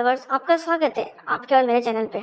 Lovers, आपका स्वागत है आपके और मेरे चैनल पे।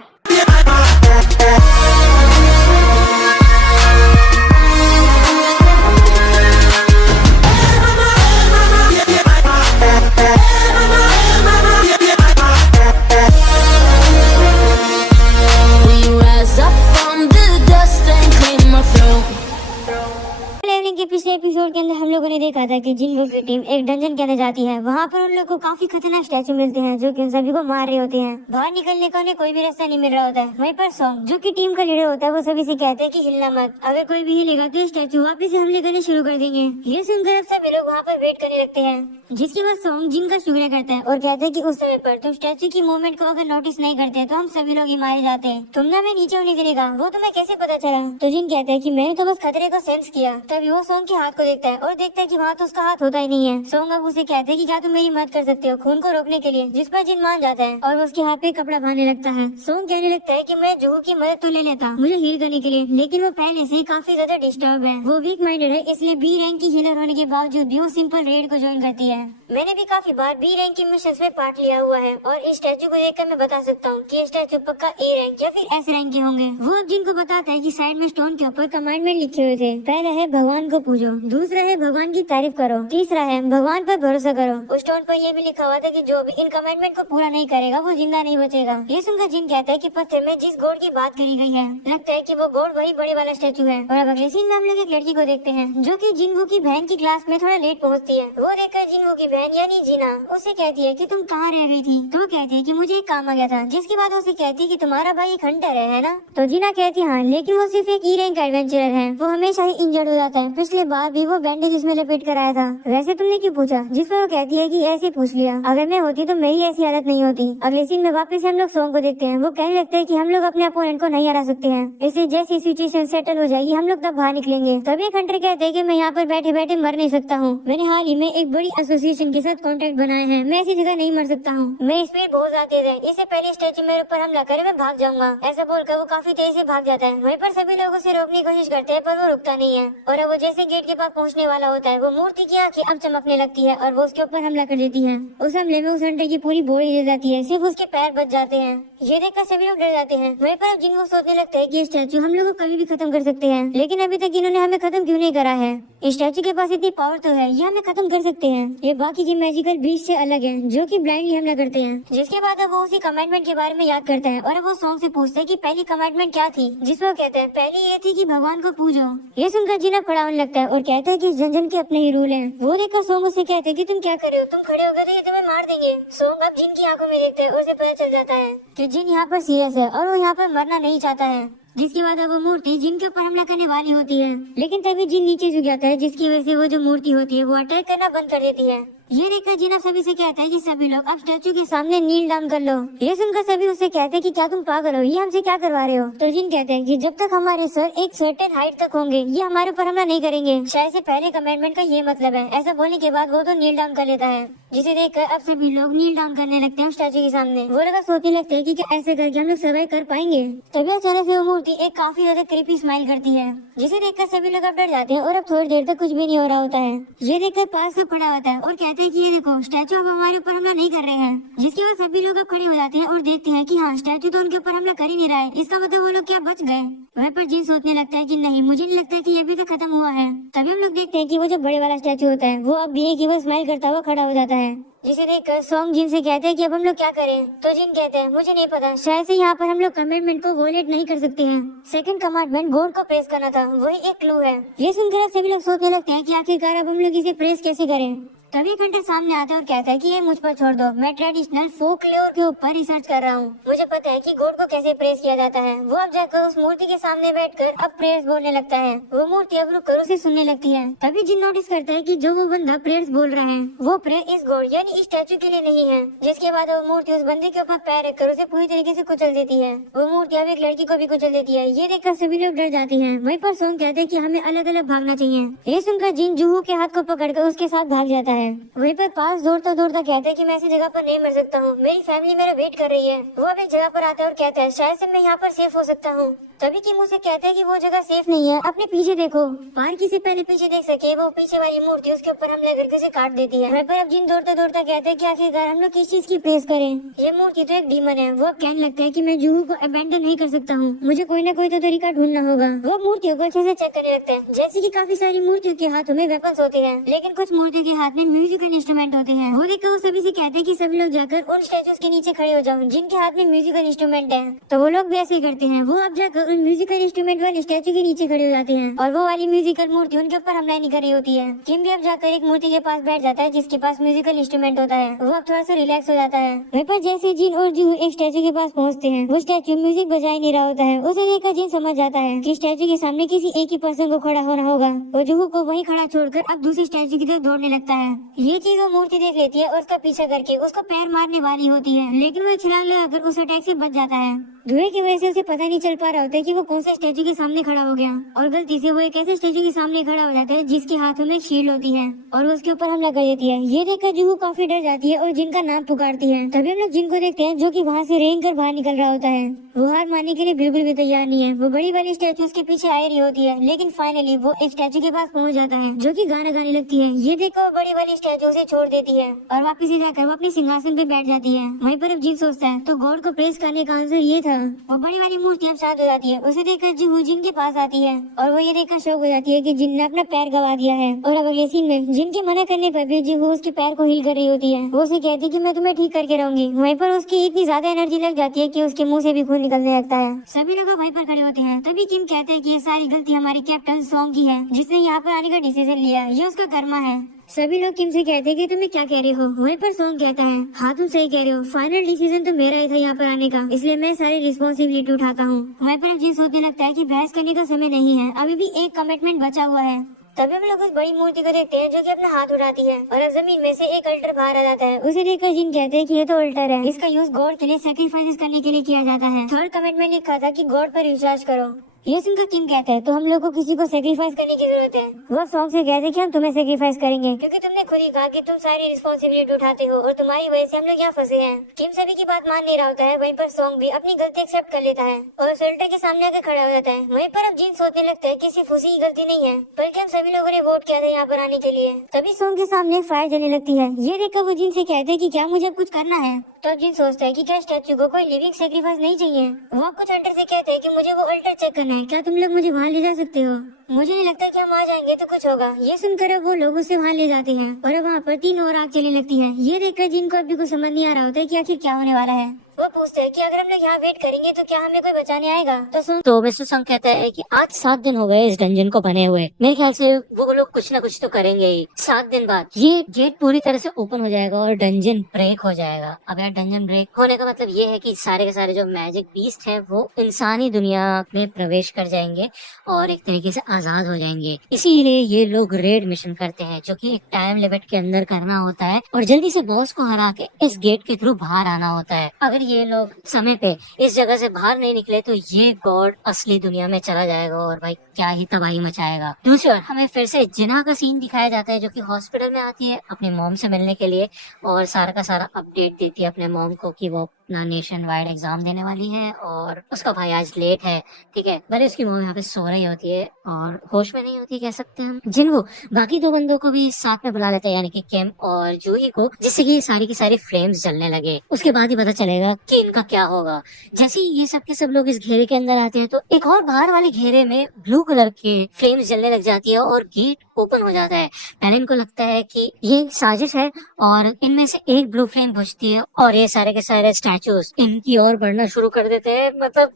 के पिछले एपिसोड के अंदर हम लोगों ने देखा था कि जिंगू की टीम एक डंजन के अंदर जाती है। वहाँ पर उन लोगों को काफी खतरनाक स्टैचू मिलते हैं जो कि उन सभी को मार रहे होते हैं। बाहर निकलने का उन्हें कोई भी रास्ता नहीं मिल रहा होता है। वहीं पर सॉन्ग जो कि टीम का लीडर होता है वो सभी से कहते हैं कि हिलना मत, अगर कोई भी हिलेगा तो स्टैचू वापस से हमले करने शुरू कर देंगे। ये सुनकर सभी लोग वहाँ पर वेट करने लगते हैं, जिसके बाद सॉन्ग जिन का शुक्रिया करता है और कहते हैं कि उस समय पर तुम स्टैचू की मूवमेंट को अगर नोटिस नहीं करते तो हम सभी लोग ही मारे जाते हैं। तुमने हमें नीचे होने गिरेगा वो तुम्हें कैसे पता चला? तो जिन कहते हैं कि मैंने तो बस खतरे को सेंस किया। तभी वो सॉन्ग के हाथ को देखता है और देखता है कि वहाँ तो उसका हाथ होता ही नहीं है। सॉन्ग अब उसे कहते हैं कि क्या तुम मेरी मदद कर सकते हो खून को रोकने के लिए, जिस पर जिन मान जाता है और वो उसके हाथ पे कपड़ा बांधने लगता है। सॉन्ग कहने लगता है कि मैं जुहू की मदद तो ले लेता मुझे हील करने के लिए, लेकिन वो पहले से काफी ज्यादा डिस्टर्ब है। वो वीक माइंडेड है, इसलिए बी रैंक की हीलर होने के बावजूद भी वो सिंपल रेड को ज्वाइन करती है। मैंने भी काफी बार बी रैंक की मिशंस में पार्ट लिया हुआ है और इस स्टैचू को देखकर मैं बता सकता हूँ कि ये स्टैचू पक्का ए रैंक या फिर एस रैंक के होंगे। वो अब जिनको बताता है कि साइड में स्टोन के ऊपर कमांडमेंट लिखे हुए थे। पहला है भगवान को पूजो, दूसरा है भगवान की तारीफ करो, तीसरा है भगवान पर भरोसा करो। उस स्टोन पर यह भी लिखा हुआ था कि जो भी इन कमांडमेंट को पूरा नहीं करेगा वो जिंदा नहीं बचेगा। ये सुनकर जिन कहता है कि पत्थर में जिस गॉड की बात करी गई है लगता है कि वो गॉड वही बड़े वाला स्टैचू है। और अब अगले सीन में हम लोग एक लड़की को देखते हैं जो कि जिनवू की बहन की क्लास में थोड़ा लेट पहुंचती है। वो देखकर जिनवू की बहन यानी जीना उसे कहती है कि तुम कहाँ रह गई थी? तो वो कहती है कि मुझे एक काम आ गया था, जिसके बाद उसे कहती है कि तुम्हारा भाई एक हंटर है ना? तो जीना कहती है हाँ, लेकिन वो सिर्फ एक ई रैंक एडवेंचरर है, वो हमेशा ही इंजर्ड हो जाता है। पिछले बार भी वो बैंडेज इसमें लपेट कर आया था। वैसे तुमने क्यों पूछा? जिस पर वो कहती है कि ऐसे पूछ लिया, अगर मैं होती तो मेरी ऐसी हालत नहीं होती। अगले सीन में वापस हम लोग सॉन्ग को देखते हैं। वो कहने लगते हैं कि हम लोग अपने अपोनेंट को नहीं हरा सकते हैं, इसलिए जैसी सिचुएशन सेटल हो जाएगी हम लोग तब बाहर निकलेंगे। तभी एक हंटर कहते हैं कि मैं यहाँ पर बैठे बैठे मर नहीं सकता हूँ, मैंने हाल ही में एक बड़ी एसोसिएशन के साथ कॉन्ट्रैक्ट बनाया है, मैं ऐसी जगह नहीं मर सकता हूँ। मैं स्पीड बहुत ज्यादा तेज है, इससे पहले स्टैचू मेरे ऊपर हमला करे मैं भाग जाऊंगा। ऐसा बोलकर वो काफी तेज से भाग जाता है। वहीं पर सभी लोग उसे रोकने की कोशिश करते हैं पर वो रुकता नहीं है। और अब वो जैसे गेट के पास पहुँचने वाला होता है वो मूर्ति की आंखें अब चमकने लगती है और वो उसके ऊपर हमला कर देती है। उस हमले में उस हंटर की पूरी बॉडी जल जाती है, सिर्फ उसके पैर बच जाते हैं। ये देखकर सभी लोग डर जाते हैं। वहीं पर जिनको सोचने लगता है कि स्टैचू हम लोग को कभी भी खत्म कर सकते हैं, लेकिन अभी तक इन्होंने हमें खत्म क्यों नहीं करा है? स्टैचू के पास इतनी पावर तो है, ये हमें खत्म कर सकते हैं। ये बाकी की मैजिकल बीस्ट से अलग है जो कि ब्लाइंडली हमला करते हैं। जिसके बाद अब वो उसी कमांडमेंट के बारे में याद करता है और अब वो सॉन्ग से पूछता है कि पहली कमांडमेंट क्या थी, जिसमें वो कहते हैं पहली ये थी कि भगवान को पूजो। ये सुनकर जीना खड़ा होने लगता है और कहता है कि इस जंजन के अपने ही रूल हैं। वो देखकर सॉन्ग उसे कहते हैं कि तुम क्या कर रहे हो, तुम खड़े हो गए तो ये तुम्हें मार देंगे। सॉन्ग अब जिन की आंखों में देखते हैं उसे पता चल जाता है कि जिन यहाँ पर सीरियस है और वो यहाँ पर मरना नहीं चाहता है। जिसके बाद अब वो मूर्ति जिन के ऊपर हमला करने वाली होती है, लेकिन तभी जिन नीचे झुक जाता है, जिसकी वजह से वो जो मूर्ति होती है वो अटैक करना बंद कर देती है। ये देखकर जिना सभी से कहता है कि सभी लोग अब स्टैचू के सामने नील डाउन कर लो। ये सुनकर सभी उससे कहते हैं कि क्या तुम पागल हो, ये हमसे क्या करवा रहे हो? तो जिन कहते हैं कि जब तक हमारे सर एक सर्टेन हाइट तक होंगे ये हमारे ऊपर हमला नहीं करेंगे। शायद से पहले कमेंटमेंट का ये मतलब है। ऐसा बोलने के बाद वो तो नील डाउन कर लेता है, जिसे देखकर अब सभी लोग नील डाउन करने लगते हैं स्टैचू के सामने। वो लोग सोचने लगते हैं कि क्या ऐसे करके हम लोग सर्वाइव कर पाएंगे। तभी अचानक से वो मूर्ति एक काफी ज्यादा क्रीपी स्माइल करती है, जिसे देखकर सभी लोग अब डर जाते हैं और अब थोड़ी देर तक कुछ भी नहीं हो रहा होता है। ये देखकर पास में पड़ा होता है और कहते हैं कि ये देखो स्टैचू अब हमारे ऊपर हमला नहीं कर रहे हैं। जिसके बाद सभी लोग अब खड़े हो जाते हैं और देखते हैं कि हाँ स्टैचू तो उनके ऊपर हमला कर ही नहीं रहा है, इसका मतलब वो लोग क्या बच गए? वह पर जिन सोचने लगता है कि नहीं, मुझे नहीं लगता कि ये अभी तक खत्म हुआ है। तभी हम लोग देखते हैं कि वो जो बड़े वाला स्टैचू होता है वो अब भी एक ही वो स्माइल करता हुआ खड़ा हो जाता है, जिसे देखकर सॉन्ग जिन से कहते हैं कि अब हम लोग क्या करें? तो जिन कहते हैं मुझे नहीं पता, शायद से यहाँ पर हम लोग कमांडमेंट को वोलेट नहीं कर सकते हैं। सेकंड कमांडमेंट गॉड को प्रेस करना था, वही एक क्लू है। ये सुनकर सभी लोग सोचने लगते हैं कि आखिरकार अब हम लोग इसे प्रेस कैसे करें। तभी एक हंटर सामने आता है और कहता है कि ये मुझ पर छोड़ दो, मैं ट्रेडिशनल फोकलोर के ऊपर रिसर्च कर रहा हूँ, मुझे पता है कि गॉड को कैसे प्रेस किया जाता है। वो अब जाकर उस मूर्ति के सामने बैठकर अब प्रेयर्स बोलने लगता है। वो मूर्ति अब रुककर उसे सुनने लगती है। तभी जिन नोटिस करता है कि जो वो बंदा प्रेयर्स बोल रहा है वो प्रेयर इस गॉड यानी इस स्टैचू के लिए नहीं है। जिसके बाद वो मूर्ति उस बंदे के ऊपर पैर रखकर उसे पूरी तरीके से कुचल देती है। वो मूर्ति अब एक लड़की को भी कुचल देती है। ये देखकर सभी लोग डर जाते हैं। वहीं पर सॉन्ग कहते हैं कि हमें अलग अलग भागना चाहिए। ये सुनकर जिन जूहू के हाथ को पकड़कर उसके साथ भाग जाता है। वहीं पर पास दौड़ता दौड़ता कहते हैं कि मैं ऐसी जगह पर नहीं मर सकता हूँ, मेरी फैमिली मेरा वेट कर रही है। वो अब एक जगह पर आता है और कहता है शायद से मैं यहाँ पर सेफ हो सकता हूँ। तभी किम उसे कहता है कि वो जगह सेफ नहीं है, अपने पीछे देखो। पार्की से पहले पीछे देख सके वो पीछे वाली मूर्ति उसके ऊपर हमले करके उसे काट देती है। पर अब जिन दौड़ता दौड़ता कहते हैं कि आखिरकार हम लोग किस चीज की प्रेस करें, ये मूर्ति तो एक डीमन है। वो अब कहने लगता है कि मैं जूहू को अबैंडन नहीं कर सकता हूँ, मुझे कोई ना कोई तो तरीका ढूंढना होगा। वो मूर्तियों को अच्छे से चेक करने लगता है। जैसे कि काफी सारी मूर्तियों के हाथों में वेपन्स होते हैं, लेकिन कुछ मूर्तियों के हाथ में म्यूजिकल इंस्ट्रूमेंट होते हैं। वो देखकर वो सभी से कहते हैं कि सभी लोग जाकर उन स्टैचूज के नीचे खड़े हो जाओ जिनके हाथ में म्यूजिकल इंस्ट्रूमेंट है। तो वो लोग भी ऐसे ही करते हैं। वो अब जाकर उन म्यूजिकल इंस्ट्रूमेंट वाले स्टैचू के नीचे खड़े हो जाते हैं और वो वाली म्यूजिकल मूर्ति उनके ऊपर हमला नहीं कर रही होती है। किम भी अब जाकर एक मूर्ति के पास बैठ जाता है जिसके पास म्यूजिकल इंस्ट्रूमेंट होता है। वो अब थोड़ा सा रिलैक्स हो जाता है। वहीं पर जैसे जिन और जूहू एक स्टैचू के पास पहुंचते हैं, वो स्टैचू म्यूजिक बजा ही नहीं रहा होता है। उसे देखकर जिन समझ जाता है कि स्टैचू के सामने किसी एक ही पर्सन को खड़ा होना होगा। वो जूहू को वहीं खड़ा छोड़कर अब दूसरे स्टैचू की तरफ दौड़ने लगता है। ये चीज वो मूर्ति देख लेती है और उसका पीछा करके उसको पैर मारने वाली होती है, लेकिन वो छलांग लगाकर उस अटैक से बच जाता है। धुएं की वजह से उसे पता नहीं चल पा रहा होता है कि वो कौन से स्टैचू के सामने खड़ा हो गया और गलती से वो एक ऐसे स्टैचू के सामने खड़ा हो जाता है जिसके हाथों में शील्ड होती है और वो उसके ऊपर हमला कर देती है। ये देखकर जूहू काफी डर जाती है और जिन का नाम पुकारती है। तभी हम लोग जिन को देखते हैं जो कि वहाँ से रेंग कर बाहर निकल रहा होता है। वो हार मानने के लिए बिल्कुल भी तैयार नहीं है। वो बड़ी वाली स्टैचू उसके पीछे आ रही होती है, लेकिन फाइनली वो एक स्टैचू के पास पहुँच जाता है जो की गाना गाने लगती है। ये देखकर बड़ी वाली स्टैचू उसे छोड़ देती है और वापिस से जाकर वो अपने सिंहासन पे बैठ जाती है। वहीं पर अब जिन सोचता है तो गॉड को प्रेस करने का आंसर ये था। वो बड़ी वाली मूर्ति अब शांत हो जाती है। उसे देखकर जूहू जिन के पास आती है और वो ये देखकर शौक हो जाती है कि जिन ने अपना पैर गवा दिया है। और अब अगले सीन में जिन के मना करने पर भी जूहू उसके पैर को हील कर रही होती है। वो उसे कहती है कि मैं तुम्हें ठीक करके रहूंगी। वहीं पर उसकी इतनी ज्यादा एनर्जी लग जाती है कि उसके मुंह से भी खून निकलने लगता है। सभी लोग वहीं पर खड़े होते हैं। तभी किम कहते हैं कि ये सारी गलती हमारी कैप्टन सॉन्ग की है, जिसने यहाँ पर आने का डिसीजन लिया। ये उसका कर्मा है। सभी लोग किम से कहते हैं कि तुम्हें क्या कह रहे हो। वहीं पर सॉन्ग कहता है, हाँ तुम सही कह रहे हो, फाइनल डिसीजन तो मेरा ही था यहाँ पर आने का, इसलिए मैं सारी रिस्पॉन्सिबिलिटी उठाता हूँ। वहीं पर जिस होने लगता है कि बहस करने का समय नहीं है, अभी भी एक कमिटमेंट बचा हुआ है। तभी हम लोग उस बड़ी मूर्ति को देखते हैं जो कि अपना हाथ उठाती है और अब जमीन में से एक अल्टर बाहर आ जाता है। उसे देखकर जिन कहते हैं कि ये तो अल्टर है, इसका यूज गॉड के लिए सैक्रिफाइस करने के लिए किया जाता है। थर्ड कमिटमेंट लिखा था कि गॉड पर विश्वास करो। ये सुनकर किम कहते हैं तो हम लोग को किसी को सेक्रीफाइस करने की जरूरत है। वो सॉन्ग से कहते हैं कि हम तुम्हें सेक्रीफाइस करेंगे क्योंकि तुमने खुद ही कहा कि तुम सारी रिस्पॉन्सिबिलिटी उठाते हो और तुम्हारी वजह से हम लोग यहाँ फंसे हैं। किम सभी की बात मान नहीं रहा होता है। वहीं पर सॉन्ग भी अपनी गलती एक्सेप्ट कर लेता है और सोल्टर के सामने आकर खड़ा हो जाता है। वहीं पर अब जिन सोचने लगता है कि सिर्फ उसी की गलती नहीं है बल्कि हम सभी लोगों ने वोट किया था यहाँ पर आने के लिए। तभी सॉन्ग के सामने फायर जलने लगती है। ये देखकर वो जिन से कहते हैं कि क्या मुझे कुछ करना है। तो जिन सोचता है कि क्या स्टैचू को कोई लिविंग सेक्रीफाइस नहीं चाहिए। वो कुछ अल्टर से कहते हैं कि मुझे वो अल्टर चेक करना है, क्या तुम लोग मुझे वहाँ ले जा सकते हो। मुझे नहीं लगता कि हम आ जाएंगे तो कुछ होगा। ये सुनकर अब वो लोग उसे वहाँ ले जाते हैं और अब वहाँ पर 3 और आग चलने लगती है। ये देखकर जिनको अभी कुछ समझ नहीं आ रहा होता है कि आखिर क्या होने वाला है। वो पूछते हैं कि अगर हम लोग यहाँ वेट करेंगे तो क्या हमें कोई बचाने आएगा। तो मिस्टर संग कहता है कि आज 7 दिन हो गए इस डंजन को बने हुए, मेरे ख्याल से वो लोग कुछ ना कुछ तो करेंगे ही। 7 दिन बाद ये गेट पूरी तरह से ओपन हो जाएगा और डंजन ब्रेक हो जाएगा। अब यार डंजन ब्रेक होने का मतलब ये है कि सारे के सारे जो मैजिक बीस्ट हैं वो इंसानी दुनिया में प्रवेश कर जाएंगे और एक तरीके से आजाद हो जाएंगे। इसीलिए ये लोग रेड मिशन करते हैं जो कि एक टाइम लिमिट के अंदर करना होता है और जल्दी से बॉस को हरा के इस गेट के थ्रू बाहर आना होता है। अगर ये लोग समय पे इस जगह से बाहर नहीं निकले तो ये गॉड असली दुनिया में चला जाएगा और भाई क्या ही तबाही मचाएगा। दूसरी ओर हमें फिर से जिना का सीन दिखाया जाता है जो कि हॉस्पिटल में आती है अपनी मॉम से मिलने के लिए और सारा का सारा अपडेट देती है अपने मॉम को कि वो अपना नेशन वाइड एग्जाम देने वाली है और उसका भाई आज लेट है। ठीक है, भले उसकी मॉम यहाँ पे सो रही होती है और होश में नहीं होती कह सकते हैं हम। जिनको बाकी 2 बंदों को भी साथ में बुला लेते हैं यानी कि किम और जूही को, जिससे कि सारी की सारी फ्लेम्स जलने लगे। उसके बाद ही पता चलेगा कि इनका क्या होगा। जैसे ही ये सब के सब लोग इस घेरे के अंदर आते हैं तो एक और बाहर वाले घेरे में ब्लू कलर के फ्लेम्स जलने लग जाती है और गेट ओपन हो जाता है। पहले इनको लगता है कि ये साजिश है और इनमें से एक ब्लू फ्लेम बुझती है और ये सारे के सारे स्टैचूज इनकी ओर बढ़ना शुरू कर देते हैं। मतलब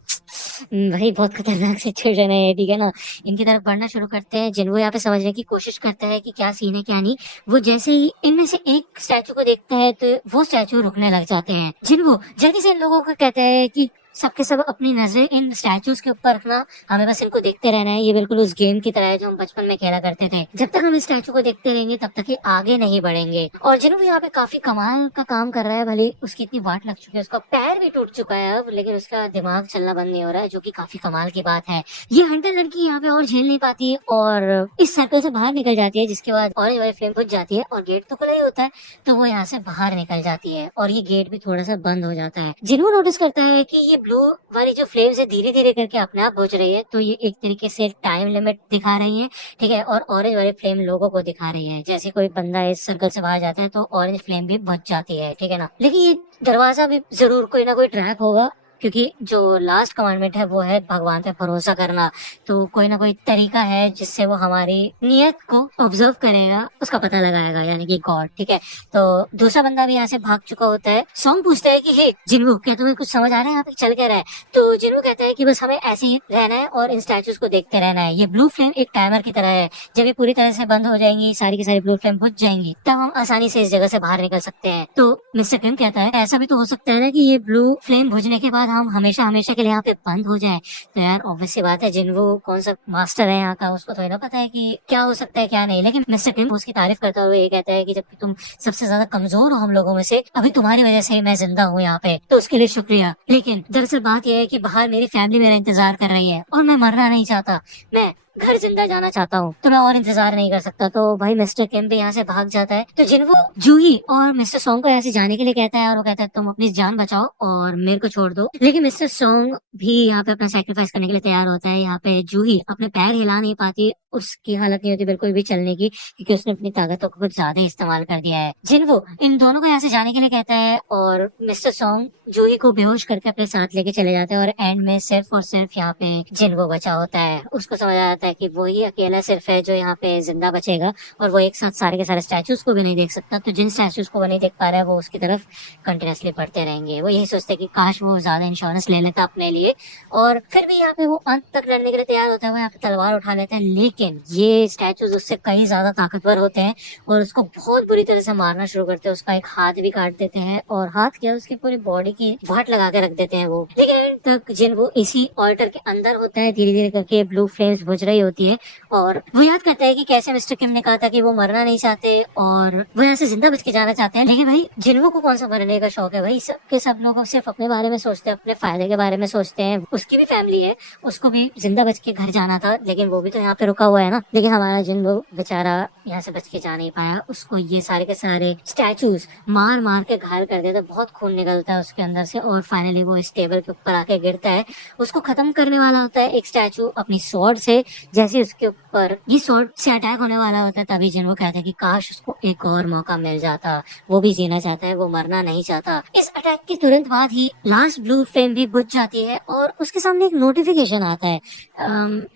भाई बहुत खतरनाक सिचुएशन है, ठीक है ना। इनकी तरफ बढ़ना शुरू करते हैं। जिनको यहाँ पे समझने की कोशिश करता है कि क्या सीन है क्या नहीं। वो जैसे ही इनमें से एक स्टैचू को देखता है तो वो स्टैचू रुकने लग जाते हैं। जिनको जल्दी से इन लोगों को कहता है कि सबके सब अपनी नजर इन स्टैचूज के ऊपर रखना, हमें बस इनको देखते रहना है। ये बिल्कुल उस गेम की तरह है जो हम बचपन में खेला करते थे। जब तक हम इस स्टैचू को देखते रहेंगे तब तक ये आगे नहीं बढ़ेंगे। और जिन्होंने यहाँ पे काफी कमाल का काम कर रहा है, भले उसकी इतनी वाट लग चुकी है, उसका पैर भी टूट चुका है अब, लेकिन उसका दिमाग चलना बंद नहीं हो रहा है, जो कि काफी कमाल की बात है। ये हंटर लड़की यहाँ पे और झेल नहीं पाती और इस सर्कल से बाहर निकल जाती है, जिसके बाद ऑरेंज वाली फ्लेम बुझ जाती है और गेट तो खुला ही होता है तो वो यहाँ से बाहर निकल जाती है और ये गेट भी थोड़ा सा बंद हो जाता है। जिन्होंने नोटिस करता है कि ये ब्लू वाली जो फ्लेम्स है धीरे धीरे करके अपने आप बुझ रही है, तो ये एक तरीके से टाइम लिमिट दिखा रही है, ठीक है। और ऑरेंज वाली फ्लेम लोगों को दिखा रही है, जैसे कोई बंदा इस सर्कल से बाहर जाता है तो ऑरेंज फ्लेम भी बुझ जाती है, ठीक है ना। लेकिन ये दरवाजा भी जरूर कोई ना कोई ट्रैप होगा, क्योंकि जो लास्ट कमांडमेंट है वो है भगवान पे भरोसा करना, तो कोई ना कोई तरीका है जिससे वो हमारी नियत को ऑब्जर्व करेगा, उसका पता लगाएगा, यानी कि गॉड, ठीक है। तो दूसरा बंदा भी यहाँ से भाग चुका होता है। सॉन्ग पूछता है कि हे जिन्वो, क्या तुम्हें कुछ समझ आ रहा है यहाँ पे चल क्या रहा है? तो जिन्वो कहता है कि बस हमें ऐसे ही रहना है और इन स्टैचूज को देखते रहना है। ये ब्लू फ्लेम एक टाइमर की तरह है, जब ये पूरी तरह से बंद हो जाएंगी, सारी की सारी ब्लू फ्लेम बुझ जाएंगी, तब हम आसानी से इस जगह से बाहर निकल सकते हैं। तो मिस्टर किम कहता है ऐसा भी तो हो सकता है ना कि ये ब्लू फ्लेम बुझने के बाद हम हमेशा हमेशा के लिए यहाँ पे बंद हो जाए। तो यार ऑब्वियस सी बात है, जिन्वो कौन सा मास्टर है यहाँ का, उसको थोड़ी ना पता है कि क्या हो सकता है क्या नहीं। लेकिन मिस्टर किम उसकी तारीफ करता हुए ये कहता है कि जबकि तुम सबसे ज्यादा कमजोर हो हम लोगों में से, अभी तुम्हारी वजह से ही मैं जिंदा हूँ यहाँ पे, तो उसके लिए शुक्रिया। लेकिन दरअसल बात यह है कि बाहर मेरी फैमिली मेरा इंतजार कर रही है और मैं मरना नहीं चाहता, मैं घर जिंदा जाना चाहता हूँ, तो मैं और इंतजार नहीं कर सकता। तो भाई मिस्टर किम भी यहाँ से भाग जाता है। तो जिन्वो जूही और मिस्टर सॉन्ग को यहाँ से जाने के लिए कहता है और वो कहता है तुम अपनी जान बचाओ और मेरे को छोड़ दो। लेकिन मिस्टर सॉन्ग भी यहाँ पे अपना सैक्रिफाइस करने के लिए तैयार होता है। यहाँ पे जूही अपने पैर हिला नहीं पाती, उसकी हालत नहीं होती बिल्कुल भी चलने की, क्योंकि उसने अपनी ताकतों को कुछ ज्यादा इस्तेमाल कर दिया है। जिन्वो इन दोनों को यहाँ से जाने के लिए कहता है और मिस्टर सॉन्ग जूही को बेहोश करके अपने साथ लेके चले जाते हैं और एंड में सिर्फ और सिर्फ यहाँ पे जिन्वो बचा होता है। उसको समझ आता है कि वो ही अकेला सिर्फ है जो यहाँ पे जिंदा बचेगा और वो एक साथ सारे के सारे स्टैचूज को भी नहीं देख सकता। तो जिन स्टैचूज को वो नहीं देख पा रहा है वो उसकी तरफ कंटिन्यूसली बढ़ते रहेंगे। वो यही सोचते हैं कि काश वो ज्यादा इंश्योरेंस ले लेता अपने लिए, और फिर भी यहाँ पे वो अंत तक लड़ने के लिए तैयार होता है। वो यहाँ पे तलवार उठा लेते हैं, लेकिन ये स्टैचूज उससे कई ज्यादा ताकतवर होते हैं और उसको बहुत बुरी तरह से मारना शुरू करते हैं। उसका एक हाथ भी काट देते हैं और हाथ क्या उसकी पूरी बॉडी की वाट लगा के रख देते हैं वो। लेकिन तक जिन वो इसी ऑल्टर के अंदर होता है, धीरे धीरे करके ब्लू फ्लेम्स बुझ रही होती है और वो याद करता है कि कैसे मिस्टर किम ने कहा था कि वो मरना नहीं चाहते और वो यहाँ से जिंदा बच के जाना चाहते हैं। लेकिन भाई जिन्वो को कौन सा मरने का शौक है? भाई सब के सब लोग सिर्फ अपने बारे में सोचते हैं, अपने फायदे के बारे में सोचते हैं। उसकी भी फैमिली है, उसको भी जिंदा बच के घर जाना था, लेकिन वो भी तो यहाँ पे रुका हुआ है ना। लेकिन हमारा जिन्वो बेचारा यहाँ से बच के जा नहीं पाया, उसको ये सारे के सारे स्टैचूज मार मार के घायल कर देते, बहुत खून निकलता है उसके अंदर से और फाइनली वो इस टेबल के ऊपर आके गिरता है। उसको खत्म करने वाला होता है एक स्टैचू अपनी स्वॉर्ड से, जैसे उसके ऊपर ये स्वॉर्ड से अटैक होने वाला होता है तभी जिन्वो कहता है कि काश उसको एक और मौका मिल जाता, वो भी जीना चाहता है, वो मरना नहीं चाहता। इस अटैक के तुरंत बाद ही लास्ट ब्लू फ्लेम भी बुझ जाती है और उसके सामने एक नोटिफिकेशन आता है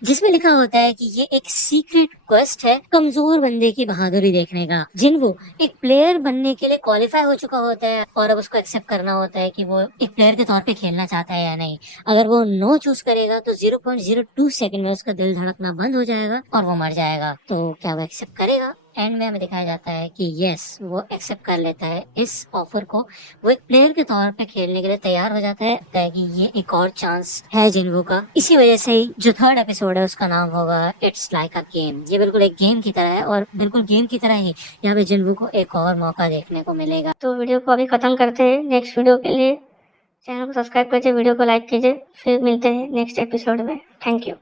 जिसमें लिखा होता है कि ये एक सीक्रेट क्वेस्ट है कमजोर बंदे की बहादुरी देखने का। जिन्वो एक प्लेयर बनने के लिए क्वालिफाई हो चुका होता है और अब उसको एक्सेप्ट करना होता है कि वो एक प्लेयर के तौर पे खेलना चाहता है या नहीं। अगर वो नो चूज करेगा तो 0.02 सेकंड में उसका दिल धड़कना बंद हो जाएगा और वो मर जाएगा। तो क्या वो एक्सेप्ट करेगा? एंड में हमें दिखाया जाता है कि यस, वो एक्सेप्ट कर लेता है इस ऑफर को। वो एक प्लेयर के तौर पे खेलने के लिए तैयार हो जाता है कि ये एक और चांस है जिन्वो का। इसी वजह से ही जो थर्ड एपिसोड है उसका नाम होगा इट्स लाइक अ गेम। ये बिल्कुल एक गेम की तरह है और बिल्कुल गेम की तरह ही यहाँ पे जिन्वो को एक और मौका देखने को मिलेगा। तो वीडियो को अभी खत्म करते हैं। नेक्स्ट वीडियो के लिए चैनल को सब्सक्राइब कीजिए, वीडियो को लाइक कीजिए। फिर मिलते हैं नेक्स्ट एपिसोड में। Thank you.